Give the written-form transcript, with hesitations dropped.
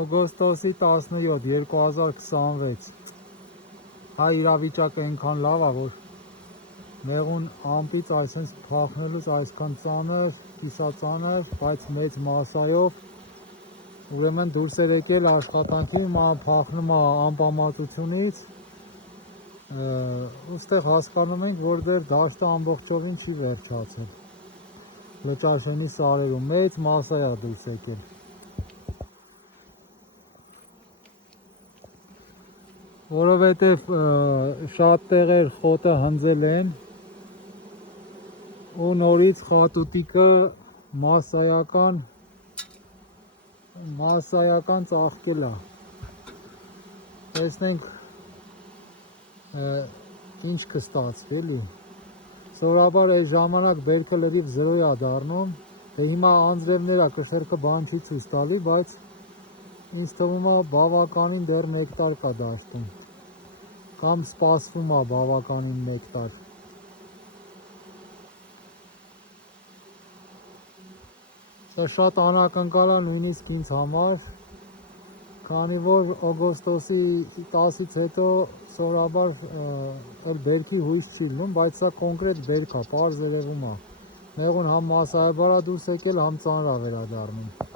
օգոստոսի 17, 2026 հայ իրավիճակը այնքան լավ է, որ մեղուն ամպից այսպես փախնելուց այսքան ծանր, կիսածանր, բայց մեծ մասայով ուրեմն դուրս էր եկել աշխատանքի, փախնում է ամպամածությունից, ուստեղ հասկանում ենք, որ դեռ դաշտը ամբողջովին չի վերջացել, Լճաշենի սարերում մեծ մասայա դուրս եկել։ Որովհետև շատ տեղեր խոտը հնձել են ու նորից խատուտիկը մասսայական ծաղկել է։ Տեսնենք ինչ կստացվի էլի։ Սովորաբար այս ժամանակ բերքը լրիվ 0 է դառնում, դե հիմա անձրևներ է, կշեռքը բան չի ցույց տալի, բայց ինձ թվում է բավականին դեռ նեկտար կա դաշտում, կամ սպասվում է բավականին նեկտար։ Սա շատ անակնկալ է նույնիսկ ինձ համար, քանի որ օգոստոսի 10-ից հետո սովորաբար էլ բերքի հույս չի լինում, բայց սա կոնկրետ բերք է, պարզ երևում է։ Մեղուն համ մասսայաբար է դուրս եկել, համ ծանր է վերադառնում։